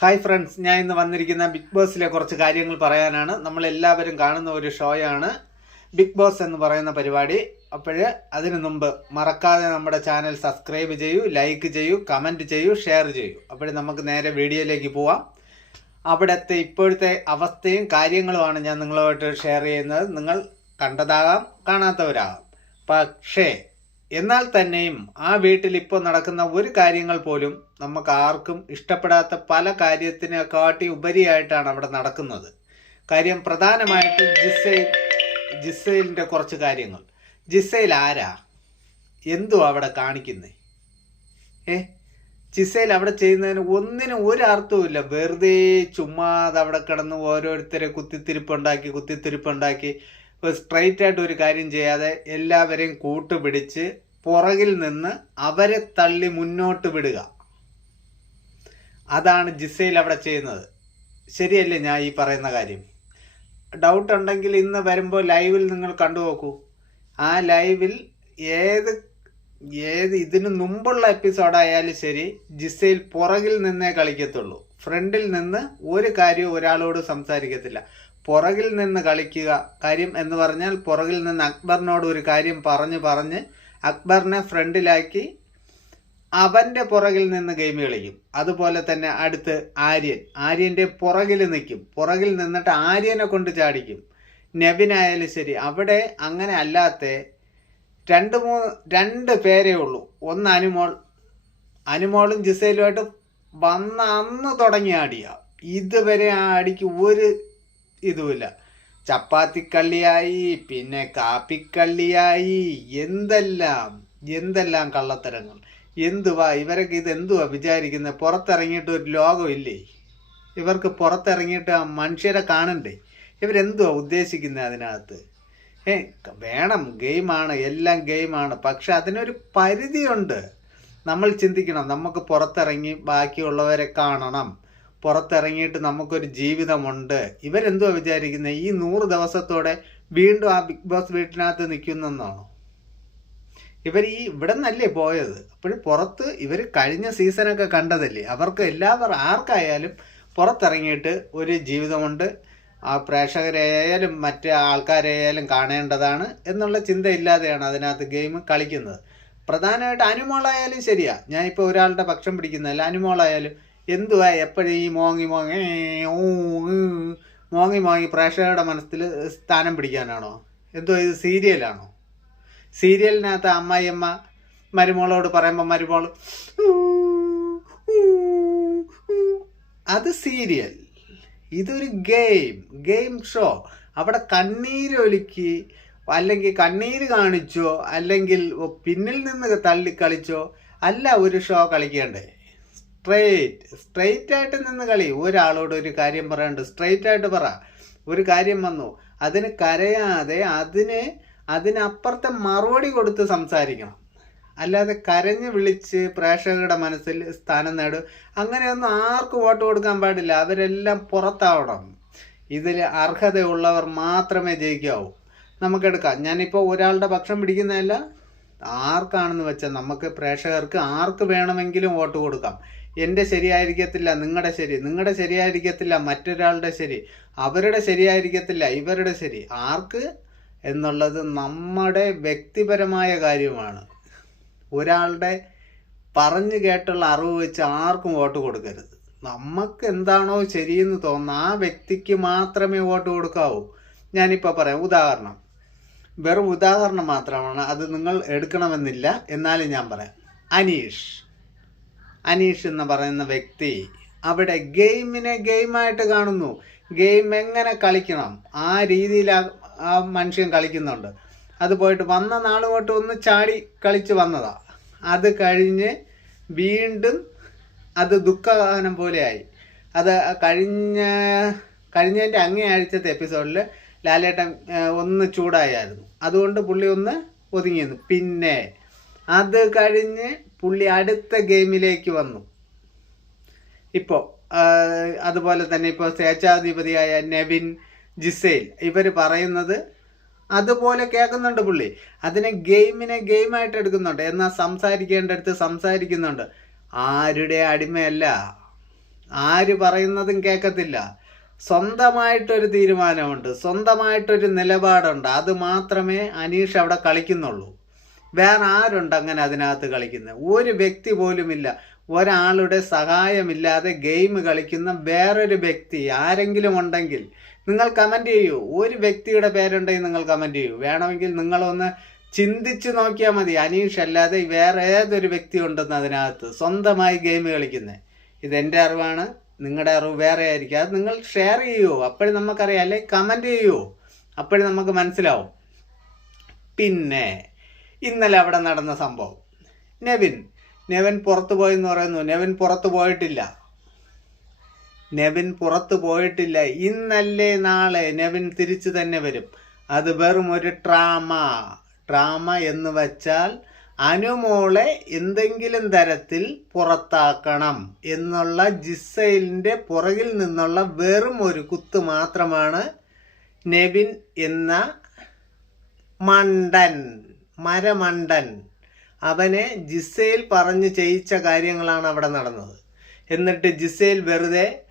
Hi friends ഞാൻ ഇന്ന് വന്നിരിക്കുന്ന ബിഗ് ബോസിലെ കുറച്ച് കാര്യങ്ങൾ പറയാനാണ്. നമ്മൾ എല്ലാവരും കാണുന്ന ഒരു ഷോയാണ് ബിഗ് ബോസ് എന്ന് പറയുന്ന പരിപാടി. അപ്പോൾ അതിനു മുമ്പ് മറക്കാതെ നമ്മുടെ ചാനൽ സബ്സ്ക്രൈബ് ചെയ്യൂ ലൈക്ക് ചെയ്യൂ കമന്റ് ചെയ്യൂ ഷെയർ ചെയ്യൂ. അപ്പോൾ നമുക്ക് നേരെ വീഡിയോയിലേക്ക് പോവാം. അവിടുത്തെ ഇപ്പോഴത്തെ അവസ്ഥയും കാര്യങ്ങളുമാണ് ഞാൻ നിങ്ങളുമായിട്ട് ഷെയർ ചെയ്യുന്നത്. നിങ്ങൾ കണ്ടതാകാം കാണാത്തവരാകാം. പക്ഷേ എന്നാൽ തന്നെയും ആ വീട്ടിൽ ഇപ്പോൾ നടക്കുന്ന ഒരു കാര്യങ്ങൾ പോലും നമുക്ക് ആർക്കും ഇഷ്ടപ്പെടാത്ത പല കാര്യത്തിനെ കാട്ടി ഉപരിയായിട്ടാണ് അവിടെ നടക്കുന്നത്. കാര്യം പ്രധാനമായിട്ടും ജിസൈൽ ജിസൈലിന്റെ കുറച്ച് കാര്യങ്ങൾ. ജിസൈൽ ആരാ? എന്തു അവിടെ കാണിക്കുന്നേ? ഏ? ജിസൈൽ അവിടെ ചെയ്യുന്നതിന് ഒന്നിനും ഒരു അർത്ഥവുമില്ല. വെറുതെ ചുമ്മാ അവിടെ കിടന്ന് ഓരോരുത്തരെ കുത്തിത്തിരിപ്പുണ്ടാക്കി കുത്തിത്തിരിപ്പുണ്ടാക്കി സ്ട്രൈറ്റ് ആയിട്ട് ഒരു കാര്യം ചെയ്യാതെ എല്ലാവരെയും കൂട്ടുപിടിച്ച് പുറകിൽ നിന്ന് അവരെ തള്ളി മുന്നോട്ട് വിടുക. അതാണ് ജിസയിൽ അവിടെ ചെയ്യുന്നത്. ശരിയല്ലേ ഞാൻ ഈ പറയുന്ന കാര്യം? ഡൗട്ട് ഉണ്ടെങ്കിൽ ഇന്ന് വരുമ്പോൾ ലൈവിൽ നിങ്ങൾ കണ്ടു നോക്കൂ. ആ ലൈവിൽ ഏത് ഏത് ഇതിനു മുമ്പുള്ള എപ്പിസോഡായാലും ശരി ജിസയിൽ പുറകിൽ നിന്നേ കളിക്കത്തുള്ളൂ. ഫ്രണ്ടിൽ നിന്ന് ഒരു കാര്യവും ഒരാളോട് സംസാരിക്കത്തില്ല. പുറകിൽ നിന്ന് കളിക്കുക കാര്യം എന്ന് പറഞ്ഞാൽ പുറകിൽ നിന്ന് അക്ബറിനോട് ഒരു കാര്യം പറഞ്ഞ് പറഞ്ഞ് അക്ബറിനെ ഫ്രണ്ടിലാക്കി അവന്റെ പുറകിൽ നിന്ന് ഗെയിം കളിക്കും. അതുപോലെ തന്നെ അടുത്ത് ആര്യൻ. ആര്യന്റെ പുറകിൽ നിൽക്കും. പുറകിൽ നിന്നിട്ട് ആര്യനെ കൊണ്ട് ചാടിക്കും. നെബിനായാലും ശരി. അവിടെ അങ്ങനെ അല്ലാത്ത രണ്ട് മൂന്ന് രണ്ട് പേരേ ഉള്ളൂ. ഒന്ന് അനുമോൾ. അനുമോളും ജിസയിലുമായിട്ട് വന്ന അന്ന് തുടങ്ങി ആടിയ. ഇതുവരെ ആ അടിക്ക് ഒരു ഇതുമില്ല. ചപ്പാത്തിക്കള്ളിയായി പിന്നെ കാപ്പിക്കള്ളിയായി എന്തെല്ലാം എന്തെല്ലാം കള്ളത്തരങ്ങൾ. എന്തുവാ? ഇവരൊക്കെ ഇത് എന്തുവാ വിചാരിക്കുന്നത് പുറത്തിറങ്ങിയിട്ട് ഒരു ലോകമില്ലേ ഇവർക്ക് പുറത്തിറങ്ങിയിട്ട് ആ മനുഷ്യരെ കാണണ്ടേ? ഇവരെന്തുവാ ഉദ്ദേശിക്കുന്നത് അതിനകത്ത്? ഏ വേണം ഗെയിമാണ് എല്ലാം ഗെയിമാണ്. പക്ഷെ അതിനൊരു പരിധിയുണ്ട്. നമ്മൾ ചിന്തിക്കണം നമുക്ക് പുറത്തിറങ്ങി ബാക്കിയുള്ളവരെ കാണണം. പുറത്തിറങ്ങിയിട്ട് നമുക്കൊരു ജീവിതമുണ്ട്. ഇവരെന്തുവാ വിചാരിക്കുന്നത് ഈ നൂറ് ദിവസത്തോടെ വീണ്ടും ആ ബിഗ് ബോസ് വീട്ടിനകത്ത് നിൽക്കുന്നെന്നാണോ? ഇവർ ഈ ഇവിടെ നിന്നല്ലേ പോയത്? അപ്പോഴും പുറത്ത് ഇവർ കഴിഞ്ഞ സീസണൊക്കെ കണ്ടതല്ലേ? അവർക്ക് എല്ലാവരും ആർക്കായാലും പുറത്തിറങ്ങിയിട്ട് ഒരു ജീവിതമുണ്ട്. ആ പ്രേക്ഷകരെയായാലും മറ്റ് ആൾക്കാരെയായാലും കാണേണ്ടതാണ് എന്നുള്ള ചിന്തയില്ലാതെയാണ് അതിനകത്ത് ഗെയിം കളിക്കുന്നത്. പ്രധാനമായിട്ട് അനുമോളായാലും ശരിയാ. ഞാൻ ഇപ്പോൾ ഒരാളുടെ പക്ഷം പിടിക്കുന്നതല്ല. അനുമോളായാലും എന്തുവാ എപ്പോഴും ഈ മോങ്ങി മോങ്ങി ഓ മോങ്ങി മോങ്ങി പ്രേക്ഷകരുടെ മനസ്സിൽ സ്ഥാനം പിടിക്കാനാണോ? എന്തോ ഇത് സീരിയലാണോ? സീരിയലിനകത്ത് അമ്മായിയമ്മ മരുമോളോട് പറയുമ്പോൾ മരുമോൾ അത് സീരിയൽ. ഇതൊരു ഗെയിം ഗെയിം ഷോ. അവിടെ കണ്ണീരൊലുക്കി അല്ലെങ്കിൽ കണ്ണീര് കാണിച്ചോ അല്ലെങ്കിൽ പിന്നിൽ നിന്ന് തള്ളി കളിച്ചോ അല്ല ഒരു ഷോ കളിക്കേണ്ടേ. സ്ട്രെയിറ്റ് സ്ട്രെയിറ്റ് ആയിട്ട് നിന്ന് കളി. ഒരാളോട് ഒരു കാര്യം പറയാണ്ട് സ്ട്രെയിറ്റ് ആയിട്ട് പറ. ഒരു കാര്യം വന്നു. അതിന് കരയാതെ അതിന് അതിനപ്പുറത്തെ മറുപടി കൊടുത്ത് സംസാരിക്കണം. അല്ലാതെ കരഞ്ഞ് വിളിച്ച് പ്രേക്ഷകരുടെ മനസ്സിൽ സ്ഥാനം നേടും. അങ്ങനെയൊന്നും ആർക്കും വോട്ട് കൊടുക്കാൻ പാടില്ല. അവരെല്ലാം പുറത്താവണം. ഇതിൽ അർഹതയുള്ളവർ മാത്രമേ ജയിക്കാവൂ. നമുക്കെടുക്കാം ഞാനിപ്പോൾ ഒരാളുടെ പക്ഷം പിടിക്കുന്നതല്ല. ആർക്കാണെന്ന് വെച്ചാൽ നമുക്ക് പ്രേക്ഷകർക്ക് ആർക്ക് വേണമെങ്കിലും വോട്ട് കൊടുക്കാം. എന്റെ ശരിയായിരിക്കത്തില്ല നിങ്ങളുടെ ശരി. നിങ്ങളുടെ ശരിയായിരിക്കത്തില്ല മറ്റൊരാളുടെ ശരി. അവരുടെ ശരിയായിരിക്കത്തില്ല ഇവരുടെ ശരി. ആർക്ക് എന്നുള്ളത് നമ്മുടെ വ്യക്തിപരമായ കാര്യമാണ്. ഒരാളുടെ പറഞ്ഞു കേട്ടുള്ള അറിവ് വെച്ച് ആർക്കും വോട്ട് കൊടുക്കരുത്. നമുക്ക് എന്താണോ ശരിയെന്ന് തോന്നുന്ന ആ വ്യക്തിക്ക് മാത്രമേ വോട്ട് കൊടുക്കാവൂ. ഞാനിപ്പോൾ പറയാം ഉദാഹരണം. വെറും ഉദാഹരണം മാത്രമാണ് അത് നിങ്ങൾ എടുക്കണമെന്നില്ല. എന്നാലും ഞാൻ പറയാം. അനീഷ്. അനീഷ് എന്ന് പറയുന്ന വ്യക്തി അവിടെ ഗെയിമിനെ ഗെയിമായിട്ട് കാണുന്നു. ഗെയിം എങ്ങനെ കളിക്കണം? ആ രീതിയിൽ ആ- മനുഷ്യൻ കളിക്കുന്നുണ്ട്. അത് പോയിട്ട് വന്ന നാൾ തൊട്ട് ഒന്ന് ചാടി കളിച്ച് വന്നതാ. അത് കഴിഞ്ഞ് വീണ്ടും അത് ദുഃഖഗാനം പോലെയായി. അത് കഴിഞ്ഞ കഴിഞ്ഞതിന്റെ അങ്ങേ ആഴ്ചത്തെ എപ്പിസോഡിൽ ലാലേട്ടൻ ഒന്ന് ചൂടായായിരുന്നു അതുകൊണ്ട് പുള്ളി ഒന്ന് ഒതുങ്ങിയിരുന്നു. പിന്നെ അത് കഴിഞ്ഞ് പുള്ളി അടുത്ത ഗെയിമിലേക്ക് വന്നു. ഇപ്പോൾ അതുപോലെ തന്നെ ഇപ്പോൾ സ്വേച്ഛാധിപതിയായ നെവിൻ ജിസേൽ. ഇവർ പറയുന്നത് അതുപോലെ കേൾക്കുന്നുണ്ട് പുള്ളി. അതിനെ ഗെയിമിനെ ഗെയിമായിട്ട് എടുക്കുന്നുണ്ട്. എന്നാൽ സംസാരിക്കേണ്ടടുത്ത് സംസാരിക്കുന്നുണ്ട്. ആരുടെ അടിമയല്ല. ആര് പറയുന്നതും കേൾക്കത്തില്ല. സ്വന്തമായിട്ടൊരു തീരുമാനമുണ്ട്. സ്വന്തമായിട്ടൊരു നിലപാടുണ്ട്. അത് മാത്രമേ അനീഷ് അവിടെ കളിക്കുന്നുള്ളൂ. വേറെ ആരുണ്ട് അങ്ങനെ അതിനകത്ത് കളിക്കുന്നത് ഒരു വ്യക്തി പോലുമില്ല ഒരാളുടെ സഹായമില്ലാതെ ഗെയിം കളിക്കുന്ന വേറൊരു വ്യക്തി ആരെങ്കിലും ഉണ്ടെങ്കിൽ നിങ്ങൾ കമന്റ് ചെയ്യൂ. ഒരു വ്യക്തിയുടെ പേരുണ്ടെങ്കിൽ നിങ്ങൾ കമന്റ് ചെയ്യൂ. വേണമെങ്കിൽ നിങ്ങളൊന്ന് ചിന്തിച്ചു നോക്കിയാൽ മതി. അനീഷ് അല്ലാതെ വേറെ ഏതൊരു വ്യക്തി ഉണ്ടെന്ന് അതിനകത്ത് സ്വന്തമായി ഗെയിം കളിക്കുന്നത് ഇതെന്റെ അറിവാണ്. നിങ്ങളുടെ അറിവ് വേറെ ആയിരിക്കും. അത് നിങ്ങൾ ഷെയർ ചെയ്യൂ. അപ്പോഴും നമുക്കറിയാം. അല്ലെ? കമന്റ് ചെയ്യൂ. അപ്പോഴും നമുക്ക് മനസ്സിലാവും. പിന്നെ ഇന്നലെ അവിടെ നടന്ന സംഭവം. നെവിൻ. നെവിൻ പുറത്തു പോയെന്ന് പറയുന്നു. നെവിൻ പുറത്തു പോയിട്ടില്ല. നെവിൻ പുറത്തു പോയിട്ടില്ല. ഇന്നല്ലേ നാളെ നെവിൻ തിരിച്ചു തന്നെ വരും. അത് വെറും ഒരു ട്രാമ. ട്രാമ എന്ന് വച്ചാൽ അനുമോളെ എന്തെങ്കിലും തരത്തിൽ പുറത്താക്കണം എന്നുള്ള ജിസൈലിന്റെ പുറകിൽ നിന്നുള്ള വെറും ഒരു കുത്ത് മാത്രമാണ് നെവിൻ എന്ന മണ്ടൻ മരമണ്ടൻ. അവനെ ജിസയിൽ പറഞ്ഞ് ചെയ്യിച്ച കാര്യങ്ങളാണ് അവിടെ നടന്നത്. എന്നിട്ട് ജിസയിൽ വെറുതെ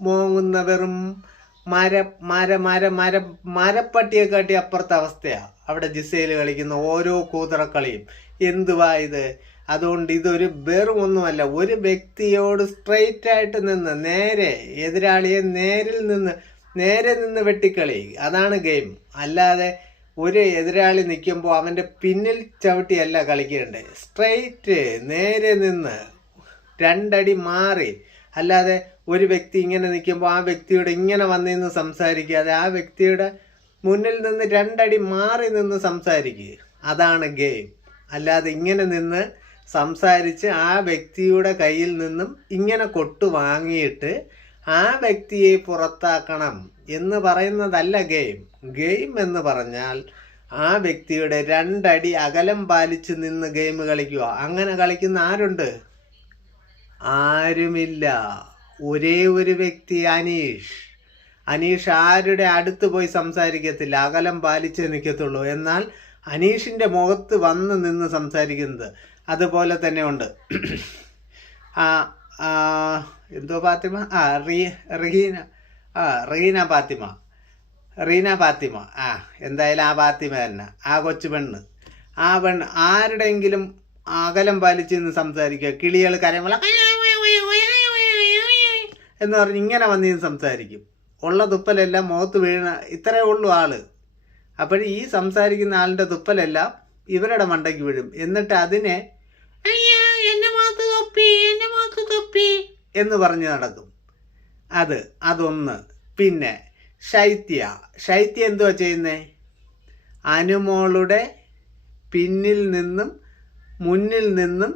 മോങ്ങുന്ന വെറും മര മര മര മര മരപ്പട്ടിയെ കാട്ടി അപ്പുറത്തെ അവസ്ഥയാണ് അവിടെ ജിസയിൽ കളിക്കുന്ന ഓരോ കൂതറക്കളിയും. എന്തുവാ ഇത്? അതുകൊണ്ട് ഇതൊരു വെറും ഒന്നുമല്ല ഒരു വ്യക്തിയോട് സ്ട്രെയിറ്റ് ആയിട്ട് നിന്ന് നേരെ എതിരാളിയെ നേരിൽ നിന്ന് നേരെ നിന്ന് വെട്ടിക്കളി. അതാണ് ഗെയിം. അല്ലാതെ ഒരു എതിരാളി നിൽക്കുമ്പോൾ അവന്റെ പിന്നിൽ ചവിട്ടിയല്ല കളിക്കേണ്ടത്. സ്ട്രെയിറ്റ് നേരെ നിന്ന് രണ്ടടി മാറി. അല്ലാതെ ഒരു വ്യക്തി ഇങ്ങനെ നിൽക്കുമ്പോൾ ആ വ്യക്തിയോട് ഇങ്ങനെ വന്നിന്ന് സംസാരിക്കാതെ ആ വ്യക്തിയുടെ മുന്നിൽ നിന്ന് രണ്ടടി മാറി നിന്ന് സംസാരിക്കുക അതാണ് ഗെയിം. അല്ലാതെ ഇങ്ങനെ നിന്ന് സംസാരിച്ച് ആ വ്യക്തിയുടെ കയ്യിൽ നിന്നും ഇങ്ങനെ കൊട്ടു വാങ്ങിയിട്ട് ആ വ്യക്തിയെ പുറത്താക്കണം എന്ന് പറയുന്നതല്ല ഗെയിം. ഗെയിം എന്ന് പറഞ്ഞാൽ ആ വ്യക്തിയുടെ രണ്ടടി അകലം പാലിച്ച് നിന്ന് ഗെയിം കളിക്കുക. അങ്ങനെ കളിക്കുന്ന ആരുണ്ട്? ആരുമില്ല. ഒരേ ഒരു വ്യക്തി അനീഷ്. അനീഷ് ആരുടെ അടുത്ത് പോയി സംസാരിക്കത്തില്ല. അകലം പാലിച്ചേ നിൽക്കത്തുള്ളൂ. എന്നാൽ അനീഷിന്റെ മുഖത്ത് വന്ന് നിന്ന് സംസാരിക്കുന്നത് അതുപോലെ തന്നെ ഉണ്ട്. ആ എന്തോ ഫാത്തിമ? ആ റീ റീന ആ റീന ഫാത്തിമ. റീന ഫാത്തിമ. ആ എന്തായാലും ആ ഫാത്തിമ തന്നെ. ആ കൊച്ചു പെണ്ണ്. ആ പെണ്ണ് ആരുടെയെങ്കിലും അകലം പാലിച്ച് നിന്ന് സംസാരിക്കുക. കിളികൾ കരയുമ്പോൾ എന്ന് പറഞ്ഞ് ഇങ്ങനെ വന്നു സംസാരിക്കും. ഉള്ള തുപ്പലെല്ലാം മുഖത്ത് വീണ ഇത്രയേ ഉള്ളൂ ആൾ. അപ്പോൾ ഈ സംസാരിക്കുന്ന ആളിന്റെ തുപ്പലെല്ലാം ഇവരുടെ മണ്ടയ്ക്ക് വീഴും. എന്നിട്ട് അതിനെ "അയ്യ, എന്റെ മുഖത്ത് തൊപ്പി എന്റെ മുഖത്ത് തൊപ്പി എന്ന് പറഞ്ഞ് നടക്കും. അത് അതൊന്ന്. പിന്നെ ശൈത്യ. ശൈത്യ എന്തുവാ ചെയ്യുന്നേ? അനുമോളുടെ പിന്നിൽ നിന്നും മുന്നിൽ നിന്നും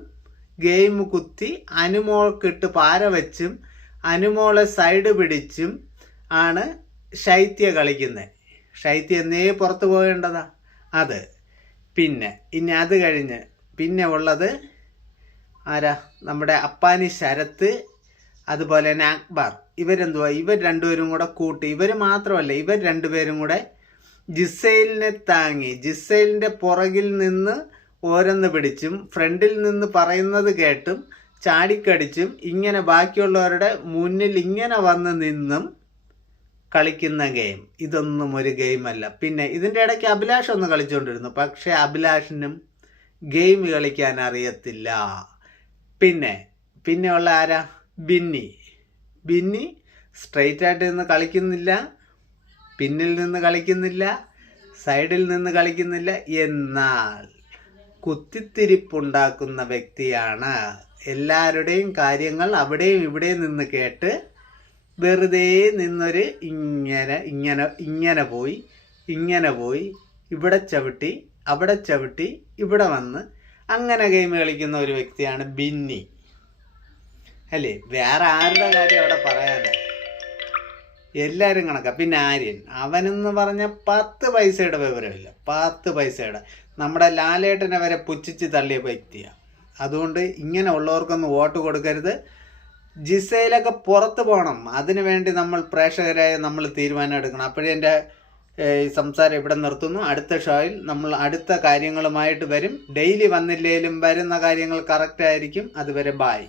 ഗെയിം കുത്തി അനുമോൾക്കിട്ട് പാര വെച്ചും അനുമോളെ സൈഡ് പിടിച്ചും ആണ് ശൈത്യ കളിക്കുന്നത് ശൈത്യ എന്നേ പുറത്തു പോകേണ്ടതാ. അത്. പിന്നെ ഇനി അത് കഴിഞ്ഞ് പിന്നെ ഉള്ളത് ആരാ? നമ്മുടെ അപ്പാനി ശരത്ത് അതുപോലെ തന്നെ അക്ബർ. ഇവരെന്തുവാ? ഇവർ രണ്ടുപേരും കൂടെ കൂട്ടി ഇവർ മാത്രമല്ല ഇവർ രണ്ടുപേരും കൂടെ ജിസൈലിനെ താങ്ങി ജിസൈലിന്റെ പുറകിൽ നിന്ന് ഓരോന്ന് പിടിച്ചും ഫ്രണ്ടിൽ നിന്ന് പറയുന്നത് കേട്ടും ചാടിക്കടിച്ചും ഇങ്ങനെ ബാക്കിയുള്ളവരുടെ മുന്നിൽ ഇങ്ങനെ വന്ന് നിന്നും കളിക്കുന്ന ഗെയിം ഇതൊന്നും ഒരു ഗെയിമല്ല പിന്നെ ഇതിന്റെ ഇടയ്ക്ക് അഭിലാഷ് ഒന്ന് കളിച്ചുകൊണ്ടിരുന്നു പക്ഷേ അഭിലാഷിനും ഗെയിം കളിക്കാൻ അറിയത്തില്ല. പിന്നെ പിന്നെ ഉള്ള ആരാ? ബിന്നി. ബിന്നി സ്ട്രെയിറ്റ് ആയിട്ട് നിന്ന് കളിക്കുന്നില്ല. പിന്നിൽ നിന്ന് കളിക്കുന്നില്ല. സൈഡിൽ നിന്ന് കളിക്കുന്നില്ല. എന്നാൽ കുത്തിത്തിരിപ്പുണ്ടാക്കുന്ന വ്യക്തിയാണ് എല്ലാവരുടെയും കാര്യങ്ങൾ അവിടെയും ഇവിടെയും നിന്ന് കേട്ട് വെറുതെ നിന്നൊരു ഇങ്ങനെ ഇങ്ങനെ ഇങ്ങനെ പോയി ഇങ്ങനെ പോയി ഇവിടെ ചവിട്ടി അവിടെ ചവിട്ടി ഇവിടെ വന്ന് അങ്ങനെ ഗെയിം കളിക്കുന്ന ഒരു വ്യക്തിയാണ് ബിന്നി. അല്ലേ? വേറെ ആരുടെ കാര്യം അവിടെ പറയാനോ? എല്ലാവരും കണക്കാം. പിന്നെ ആര്യൻ. അവനെന്ന് പറഞ്ഞ പത്ത് പൈസയുടെ വിവരമില്ല. പത്ത് പൈസയുടെ. നമ്മുടെ ലാലേട്ടനെ വരെ പുച്ഛിച്ച് തള്ളിയ വ്യക്തിയാണ് അതുകൊണ്ട് ഇങ്ങനെ ഉള്ളവർക്കൊന്നും വോട്ട് കൊടുക്കരുത്. ജിസയിലൊക്കെ പുറത്ത് പോകണം. അതിനു വേണ്ടി നമ്മൾ പ്രേക്ഷകരായ നമ്മൾ തീരുമാനം എടുക്കണം. അപ്പോഴേ എന്റെ സംസാരം ഇവിടെ നിർത്തുന്നു. അടുത്ത ഷോയിൽ നമ്മൾ അടുത്ത കാര്യങ്ങളുമായിട്ട് വരും. ഡെയിലി വന്നില്ലെങ്കിലും വരുന്ന കാര്യങ്ങൾ കറക്റ്റ് ആയിരിക്കും. അതുവരെ ബായ്